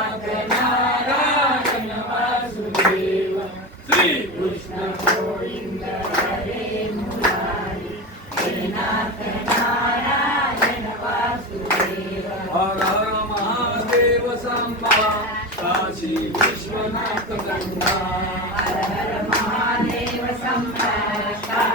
Narayana Vasudeva Shri Krishna Hare Srinath Narayana Vasudeva Har Har Mahadev सम्पा श्रीकृष्णनाथ Ganga Har Har Mahadev सम्पा